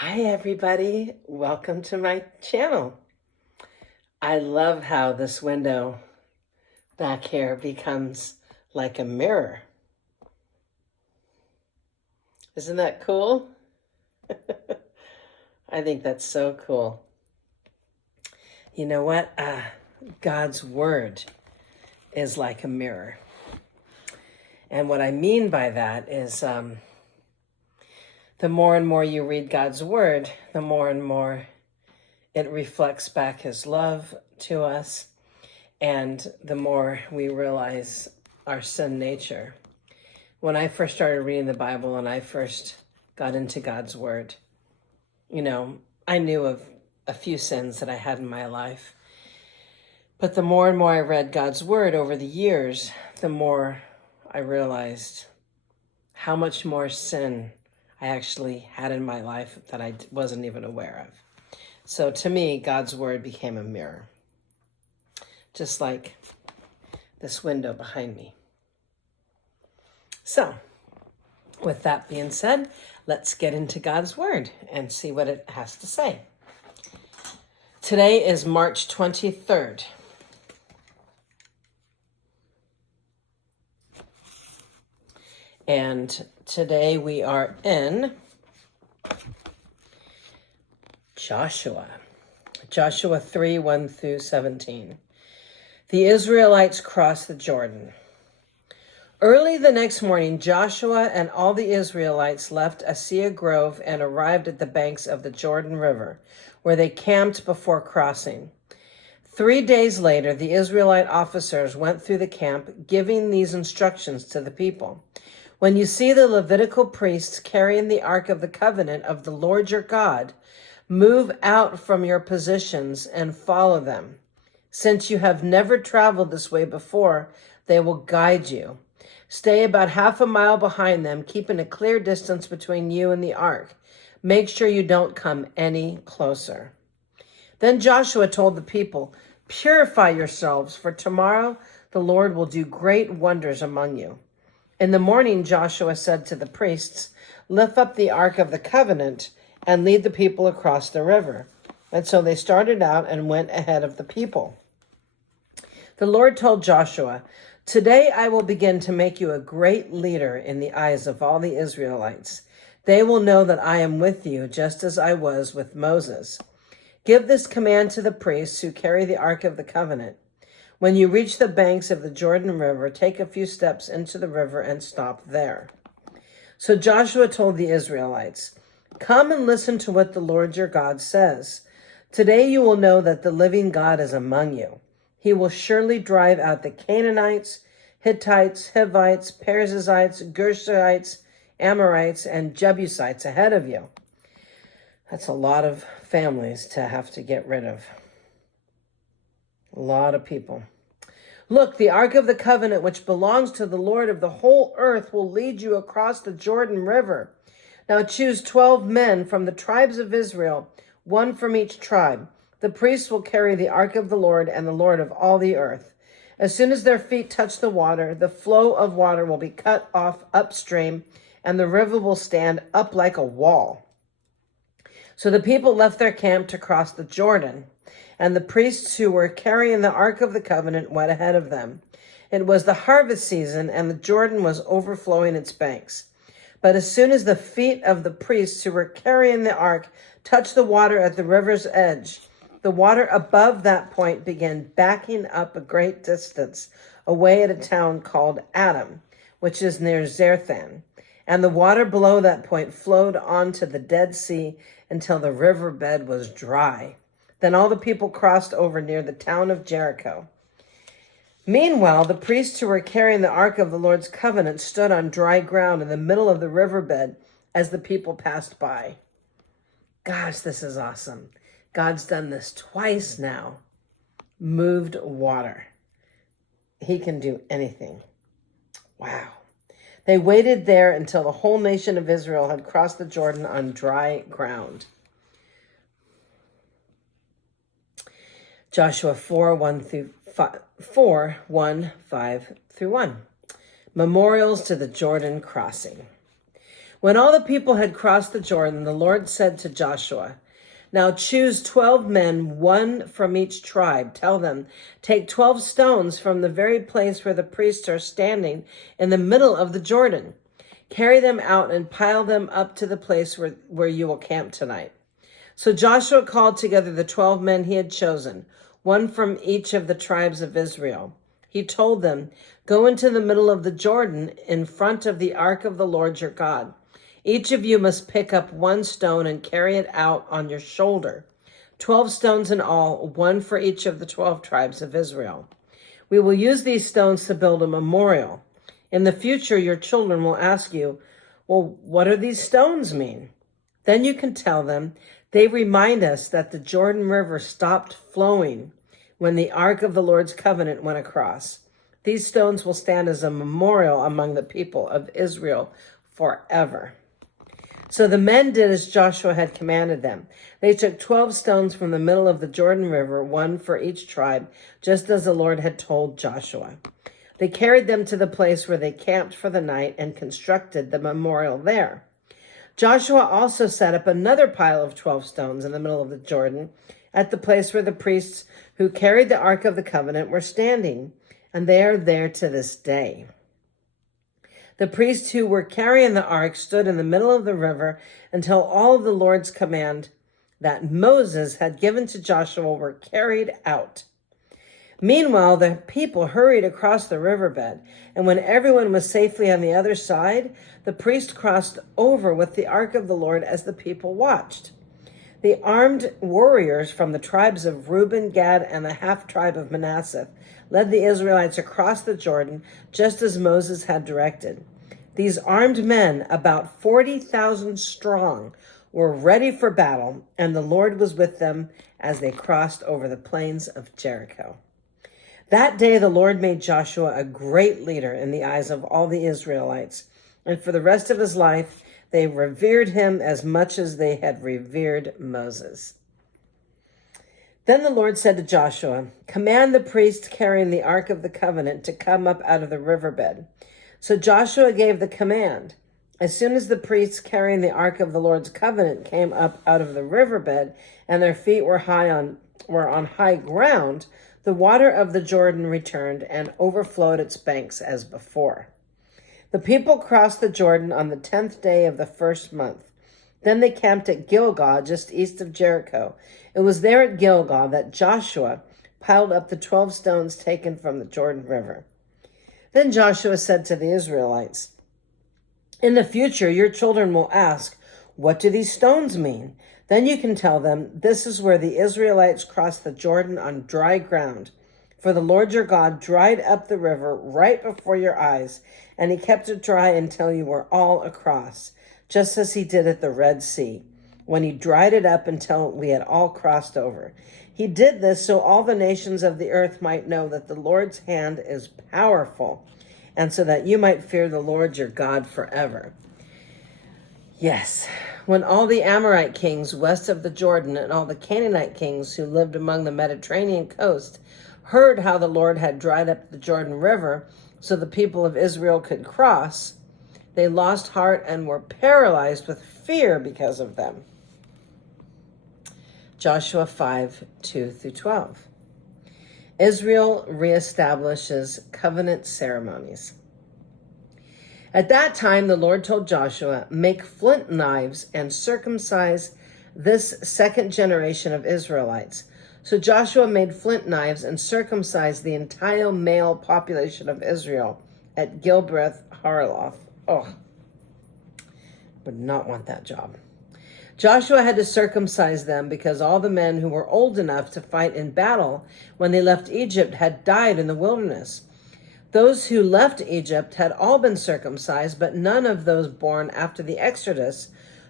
Hi everybody, welcome to my channel. I love how this window back here becomes like a mirror. Isn't that cool? I think that's so cool. You know what? God's word is like a mirror. And what I mean by that is the more and more you read God's word, the more and more it reflects back his love to us, and the more we realize our sin nature. When I first started reading the Bible and I first got into God's word, I knew of a few sins that I had in my life. But the more and more I read God's word over the years, the more I realized how much more sin I actually had in my life that I wasn't even aware of. So to me, God's word became a mirror, just like this window behind me. So with that being said, let's get into God's word and see what it has to say. Today is March 23rd. And today we are in Joshua 3, 1 through 17. The Israelites crossed the Jordan. Early the next morning, Joshua and all the Israelites left Assia Grove and arrived at the banks of the Jordan River, where they camped before crossing. 3 days later, the Israelite officers went through the camp, giving these instructions to the people. When you see the Levitical priests carrying the Ark of the Covenant of the Lord your God, move out from your positions and follow them. Since you have never traveled this way before, they will guide you. Stay about half a mile behind them, keeping a clear distance between you and the ark. Make sure you don't come any closer. Then Joshua told the people, "Purify yourselves, for tomorrow the Lord will do great wonders among you." In the morning, Joshua said to the priests, "Lift up the Ark of the Covenant and lead the people across the river." And so they started out and went ahead of the people. The Lord told Joshua, "Today I will begin to make you a great leader in the eyes of all the Israelites. They will know that I am with you, just as I was with Moses. Give this command to the priests who carry the Ark of the Covenant. When you reach the banks of the Jordan River, take a few steps into the river and stop there." So Joshua told the Israelites, "Come and listen to what the Lord your God says. Today you will know that the living God is among you. He will surely drive out the Canaanites, Hittites, Hivites, Perizzites, Gershites, Amorites, and Jebusites ahead of you." That's a lot of families to have to get rid of. A lot of people. "Look, the Ark of the Covenant, which belongs to the Lord of the whole earth, will lead you across the Jordan River. Now choose 12 men from the tribes of Israel, one from each tribe. The priests will carry the Ark of the Lord and the Lord of all the earth. As soon as their feet touch the water, the flow of water will be cut off upstream, and the river will stand up like a wall." So the people left their camp to cross the Jordan, and the priests who were carrying the Ark of the Covenant went ahead of them. It was the harvest season, and the Jordan was overflowing its banks. But as soon as the feet of the priests who were carrying the ark touched the water at the river's edge, the water above that point began backing up a great distance away at a town called Adam, which is near Zarthan. And the water below that point flowed onto the Dead Sea until the riverbed was dry. Then all the people crossed over near the town of Jericho. Meanwhile, the priests who were carrying the Ark of the Lord's covenant stood on dry ground in the middle of the riverbed as the people passed by. Gosh, this is awesome. God's done this twice now. Moved water. He can do anything. Wow. They waited there until the whole nation of Israel had crossed the Jordan on dry ground. Joshua 4, 1 through 5 through 1. Memorials to the Jordan crossing. When all the people had crossed the Jordan, the Lord said to Joshua, "Now choose 12 men, one from each tribe. Tell them, take 12 stones from the very place where the priests are standing in the middle of the Jordan. Carry them out and pile them up to the place where you will camp tonight." So Joshua called together the 12 men he had chosen, one from each of the tribes of Israel. He told them, "Go into the middle of the Jordan in front of the ark of the Lord your God. Each of you must pick up one stone and carry it out on your shoulder. 12 stones in all, one for each of the 12 tribes of Israel. We will use these stones to build a memorial. In the future, your children will ask you, 'Well, what do these stones mean?' Then you can tell them, 'They remind us that the Jordan River stopped flowing when the ark of the Lord's covenant went across. These stones will stand as a memorial among the people of Israel forever.'" So the men did as Joshua had commanded them. They took 12 stones from the middle of the Jordan River, one for each tribe, just as the Lord had told Joshua. They carried them to the place where they camped for the night and constructed the memorial there. Joshua also set up another pile of 12 stones in the middle of the Jordan at the place where the priests who carried the Ark of the Covenant were standing, and they are there to this day. The priests who were carrying the ark stood in the middle of the river until all of the Lord's command that Moses had given to Joshua were carried out. Meanwhile, the people hurried across the riverbed, and when everyone was safely on the other side, the priest crossed over with the ark of the Lord as the people watched. The armed warriors from the tribes of Reuben, Gad, and the half-tribe of Manasseh led the Israelites across the Jordan, just as Moses had directed. These armed men, about 40,000 strong, were ready for battle, and the Lord was with them as they crossed over the plains of Jericho. That day the Lord made Joshua a great leader in the eyes of all the Israelites, and for the rest of his life they revered him as much as they had revered Moses. Then the Lord said to Joshua, "Command the priest carrying the Ark of the Covenant to come up out of the riverbed." So Joshua gave the command. As soon as the priests carrying the Ark of the Lord's Covenant came up out of the riverbed, and their feet were on high ground, the water of the Jordan returned and overflowed its banks as before. The people crossed the Jordan on the 10th day of the first month. Then they camped at Gilgal, just east of Jericho. It was there at Gilgal that Joshua piled up the 12 stones taken from the Jordan River. Then Joshua said to the Israelites, "In the future, your children will ask, 'What do these stones mean?' Then you can tell them, 'This is where the Israelites crossed the Jordan on dry ground. For the Lord your God dried up the river right before your eyes, and he kept it dry until you were all across, just as he did at the Red Sea, when he dried it up until we had all crossed over. He did this so all the nations of the earth might know that the Lord's hand is powerful, and so that you might fear the Lord your God forever." Yes, when all the Amorite kings west of the Jordan and all the Canaanite kings who lived among the Mediterranean coast heard how the Lord had dried up the Jordan River so the people of Israel could cross, they lost heart and were paralyzed with fear because of them. Joshua 5:2-12. Israel reestablishes covenant ceremonies. At that time, the Lord told Joshua, "Make flint knives and circumcise this second generation of Israelites." So Joshua made flint knives and circumcised the entire male population of Israel at Gilbreth Haraloth. Oh, would not want that job. Joshua had to circumcise them because all the men who were old enough to fight in battle when they left Egypt had died in the wilderness. Those who left Egypt had all been circumcised, but none of those born after the Exodus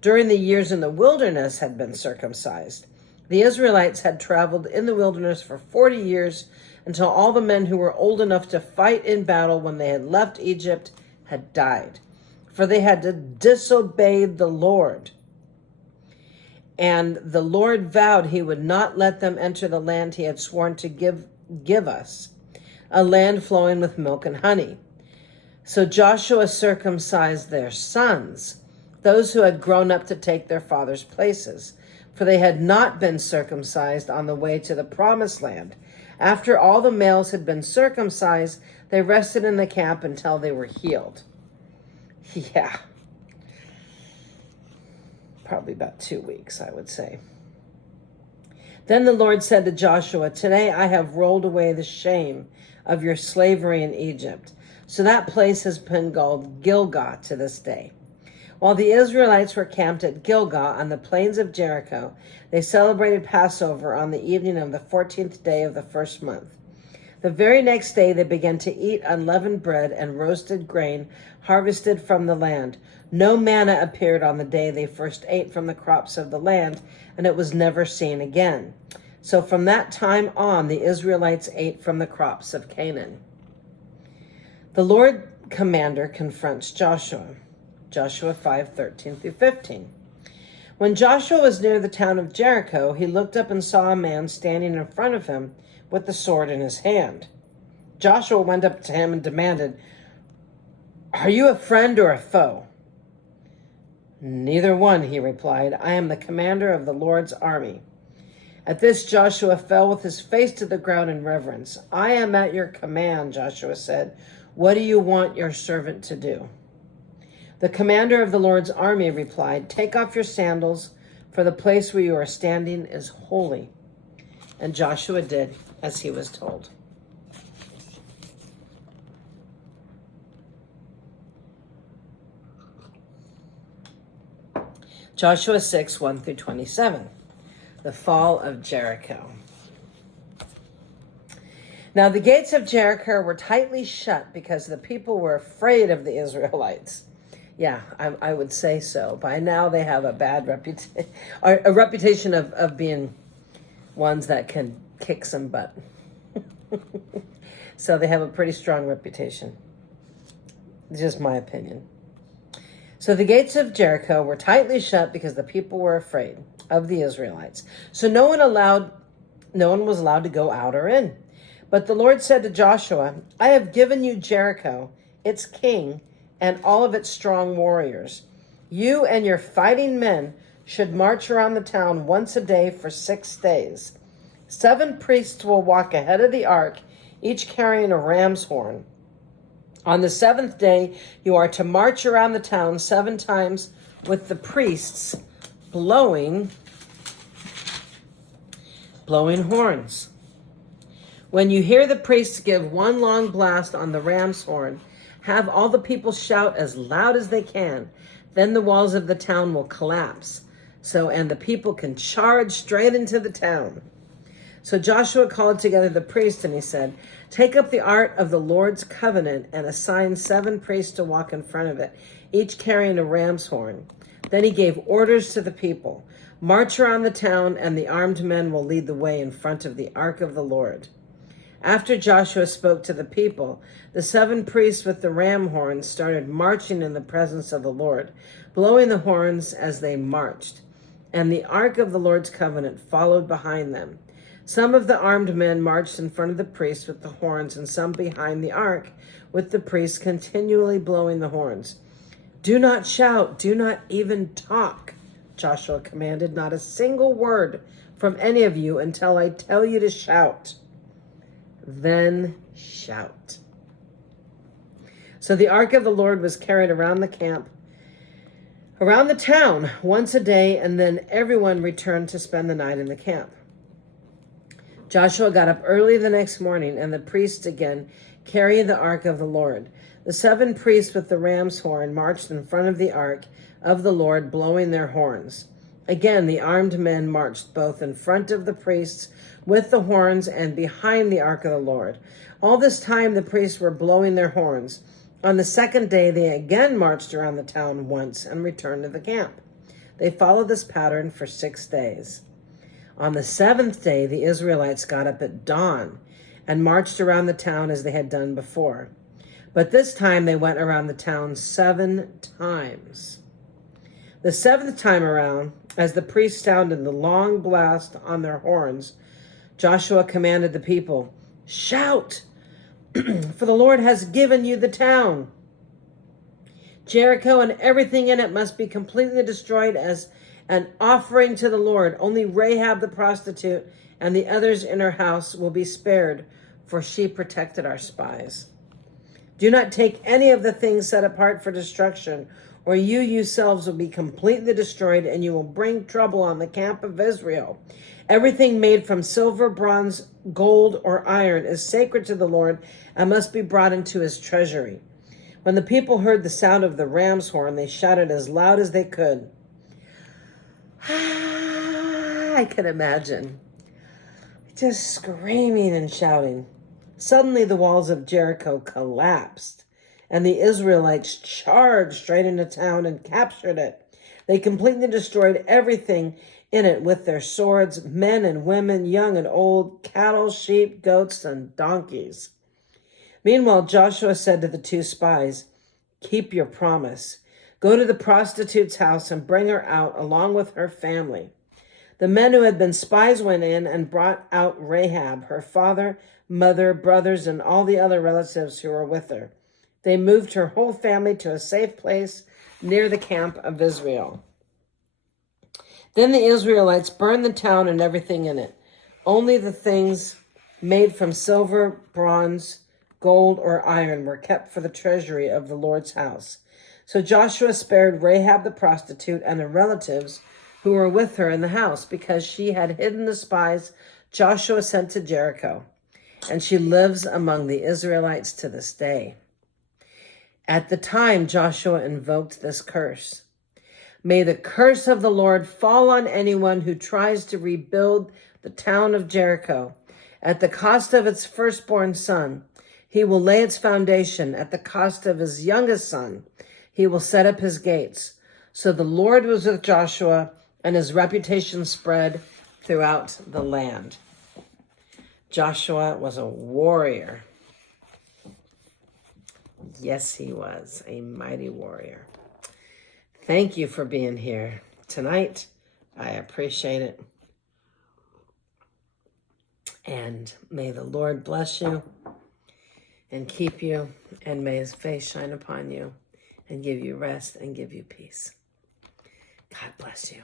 during the years in the wilderness had been circumcised. The Israelites had traveled in the wilderness for 40 years until all the men who were old enough to fight in battle when they had left Egypt had died, for they had disobeyed the Lord. And the Lord vowed he would not let them enter the land he had sworn to give us, a land flowing with milk and honey. So Joshua circumcised their sons, those who had grown up to take their fathers' places, for they had not been circumcised on the way to the promised land. After all the males had been circumcised, they rested in the camp until they were healed. Yeah. Probably about 2 weeks, I would say. Then the Lord said to Joshua, "Today I have rolled away the shame of your slavery in Egypt." So that place has been called Gilgal to this day. While the Israelites were camped at Gilgal on the plains of Jericho, they celebrated Passover on the evening of the 14th day of the first month. The very next day they began to eat unleavened bread and roasted grain harvested from the land. No manna appeared on the day they first ate from the crops of the land, and it was never seen again. So from that time on, the Israelites ate from the crops of Canaan. The Lord commander confronts Joshua. Joshua 5:13 through 15. When Joshua was near the town of Jericho, he looked up and saw a man standing in front of him with the sword in his hand. Joshua went up to him and demanded, "Are you a friend or a foe?" "Neither one," he replied. "I am the commander of the Lord's army." At this, Joshua fell with his face to the ground in reverence. "I am at your command," Joshua said. "What do you want your servant to do?" The commander of the Lord's army replied, "Take off your sandals, for the place where you are standing is holy." And Joshua did as he was told. Joshua 6:1 through 27. The fall of Jericho. Now the gates of Jericho were tightly shut because the people were afraid of the Israelites. Yeah, I would say so. By now they have a bad reputation, or a reputation of being ones that can kick some butt. So they have a pretty strong reputation. Just my opinion. So the gates of Jericho were tightly shut because the people were afraid of the Israelites. So no one was allowed to go out or in. But the Lord said to Joshua, "I have given you Jericho, its king, and all of its strong warriors. You and your fighting men should march around the town once a day for 6 days. 7 priests will walk ahead of the ark, each carrying a ram's horn. On the 7th day, you are to march around the town 7 times with the priests blowing horns. When you hear the priests give one long blast on the ram's horn, have all the people shout as loud as they can. Then the walls of the town will collapse, and the people can charge straight into the town." So Joshua called together the priests and he said, "Take up the ark of the Lord's covenant and assign 7 priests to walk in front of it, each carrying a ram's horn." Then he gave orders to the people, "March around the town, and the armed men will lead the way in front of the ark of the Lord." After Joshua spoke to the people, the 7 priests with the ram horns started marching in the presence of the Lord, blowing the horns as they marched. And the ark of the Lord's covenant followed behind them. Some of the armed men marched in front of the priests with the horns, and some behind the ark, with the priests continually blowing the horns. "Do not shout, do not even talk," Joshua commanded. "Not a single word from any of you until I tell you to shout. Then shout." So the ark of the Lord was carried around the town once a day, and then everyone returned to spend the night in the camp. Joshua got up early the next morning, and the priests again carried the ark of the Lord. The 7 priests with the ram's horn marched in front of the ark of the Lord, blowing their horns. Again, the armed men marched both in front of the priests with the horns and behind the ark of the Lord. All this time the priests were blowing their horns. On the 2nd day, they again marched around the town once and returned to the camp. They followed this pattern for 6 days. On the 7th day, the Israelites got up at dawn and marched around the town as they had done before. But this time they went around the town 7 times. The 7th time around, as the priests sounded the long blast on their horns, Joshua commanded the people, "Shout, for the Lord has given you the town." Jericho and everything in it must be completely destroyed as an offering to the Lord. Only Rahab the prostitute and the others in her house will be spared, for she protected our spies. Do not take any of the things set apart for destruction, or you yourselves will be completely destroyed, and you will bring trouble on the camp of Israel. Everything made from silver, bronze, gold, or iron is sacred to the Lord and must be brought into his treasury. When the people heard the sound of the ram's horn, they shouted as loud as they could. I could imagine just screaming and shouting. Suddenly the walls of Jericho collapsed, and the Israelites charged straight into town and captured it. They completely destroyed everything in it with their swords, men and women, young and old, cattle, sheep, goats, and donkeys. Meanwhile, Joshua said to the two spies, "Keep your promise. Go to the prostitute's house and bring her out along with her family." The men who had been spies went in and brought out Rahab, her father, mother, brothers, and all the other relatives who were with her. They moved her whole family to a safe place near the camp of Israel. Then the Israelites burned the town and everything in it. Only the things made from silver, bronze, gold, or iron were kept for the treasury of the Lord's house. So Joshua spared Rahab the prostitute and the relatives who were with her in the house, because she had hidden the spies Joshua sent to Jericho, and she lives among the Israelites to this day. At the time, Joshua invoked this curse. May the curse of the Lord fall on anyone who tries to rebuild the town of Jericho. At the cost of its firstborn son, he will lay its foundation. At the cost of his youngest son, he will set up his gates. So the Lord was with Joshua, and his reputation spread throughout the land. Joshua was a warrior. Yes, he was a mighty warrior. Thank you for being here tonight. I appreciate it. And may the Lord bless you and keep you, and may his face shine upon you and give you rest and give you peace. God bless you.